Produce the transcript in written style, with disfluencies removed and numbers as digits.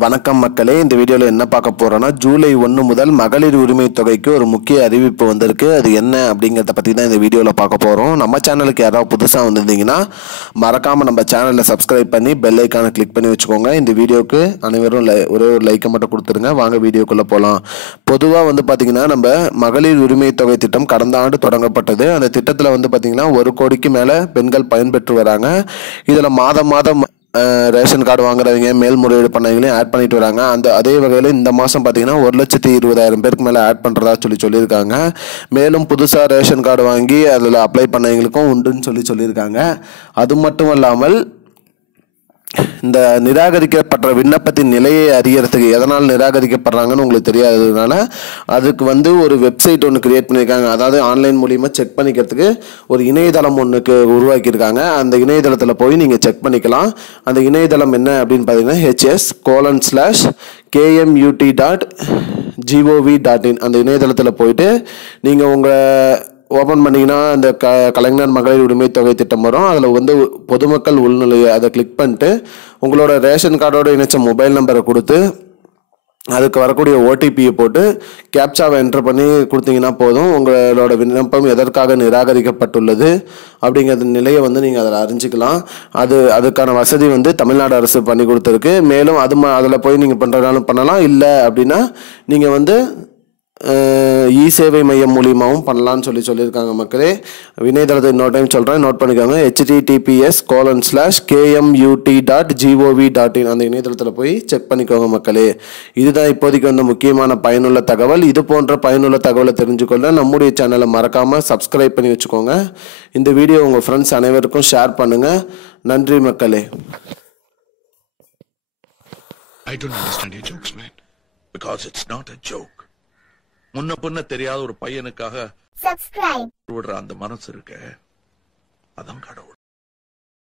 வணக்கம் மக்களே, இந்த வீடியோவில் என்ன பார்க்க போகிறோன்னா, ஜூலை 1 முதல் மகளிர் உரிமை தொகைக்கு ஒரு முக்கிய அறிவிப்பு வந்திருக்கு. அது என்ன அப்படிங்கிறத பற்றி தான் இந்த வீடியோவில் பார்க்க போகிறோம். நம்ம சேனலுக்கு யாராவது புதுசாக வந்திருந்தீங்கன்னா மறக்காமல் நம்ம சேனலில் சப்ஸ்கிரைப் பண்ணி பெல் ஐக்கானை கிளிக் பண்ணி வச்சுக்கோங்க. இந்த வீடியோவுக்கு அனைவரும் ஒரே ஒரு லைக்கை மட்டும் கொடுத்துருங்க. வாங்க வீடியோக்குள்ளே போகலாம். பொதுவாக பார்த்திங்கன்னா, நம்ம மகளிர் உரிமை தொகை திட்டம் கடந்த ஆண்டு தொடங்கப்பட்டது. அந்த திட்டத்தில் பார்த்திங்கன்னா 1 கோடிக்கு மேலே பெண்கள் பயன்பெற்று வராங்க. இதில் மாதம் ரேஷன் கார்டு வாங்குறவங்க, மேல்முறையீடு பண்ணவங்களையும் ஆட் பண்ணிட்டு வராங்க. அதே வகையில் இந்த மாதம் பார்த்தீங்கன்னா 1,20,000 பேருக்கு மேலே ஆட் பண்ணுறதா சொல்லியிருக்காங்க. மேலும் புதுசாக ரேஷன் கார்டு வாங்கி அதில் அப்ளை பண்ணவங்களுக்கும் உண்டுன்னு சொல்லியிருக்காங்க. அது மட்டும் இல்லாமல் இந்த நிராகரிக்கப்பட்ட விண்ணப்பத்தின் நிலையை அறியறதுக்கு எதனால் நிராகரிக்கப்படுறாங்கன்னு உங்களுக்கு தெரியாததுனால அதுக்கு ஒரு வெப்சைட் ஒன்று கிரியேட் பண்ணியிருக்காங்க. அதாவது ஆன்லைன் மூலிமா செக் பண்ணிக்கிறதுக்கு ஒரு இணையதளம் ஒன்றுக்கு உருவாக்கியிருக்காங்க. அந்த இணையதளத்தில் போய் நீங்கள் செக் பண்ணிக்கலாம். அந்த இணையதளம் என்ன அப்படின்னு பார்த்தீங்கன்னா hs:/kmut.gov.in அந்த இணையதளத்தில் போயிட்டு நீங்கள் உங்கள் ஓப்பன் பண்ணிங்கன்னா அந்த கலைஞர் மகளிர் உரிமை தொகை திட்டம் வரும். அதில் பொதுமக்கள் உள்நிலையை அதை கிளிக் பண்ணிட்டு உங்களோட ரேஷன் கார்டோடு இணைச்ச மொபைல் நம்பரை கொடுத்து அதுக்கு வரக்கூடிய ஓடிபியை போட்டு கேப்சாவை என்டர் பண்ணி கொடுத்தீங்கன்னா போதும். உங்களோட விண்ணப்பம் எதற்காக நிராகரிக்கப்பட்டுள்ளது அப்படிங்கிற நிலையை நீங்கள் அதில் அறிஞ்சிக்கலாம். அதுக்கான வசதி தமிழ்நாடு அரசு பண்ணி கொடுத்துருக்கு. மேலும் அதில் போய் நீங்கள் பண்ணுறதுனாலும் பண்ணலாம். இல்லை அப்படின்னா நீங்கள் இ சேவை மையம் மூலியமாகவும் பண்ணலான்னு சொல்லியிருக்காங்க. மக்களே, இணையதளத்தை இன்னொரு டைம் சொல்கிறேன், நோட் பண்ணிக்கோங்க. https:/kmut.gov.in அந்த இணையதளத்தில் போய் செக் பண்ணிக்கோங்க மக்களே. இதுதான் இப்போதைக்கு முக்கியமான பயனுள்ள தகவல். இது போன்ற பயனுள்ள தகவலை தெரிஞ்சுக்கொள்ள நம்முடைய சேனலை மறக்காமல் சப்ஸ்கிரைப் பண்ணி வச்சுக்கோங்க. இந்த வீடியோ உங்கள் ஃப்ரெண்ட்ஸ் அனைவருக்கும் ஷேர் பண்ணுங்கள். நன்றி மக்களே. I don't understand your jokes, man. Because it's not a joke. முன்ன பின்ன தெரியாத ஒரு பையனுக்காக விடுற அந்த மனசு இருக்க, அதான் கடவுள்.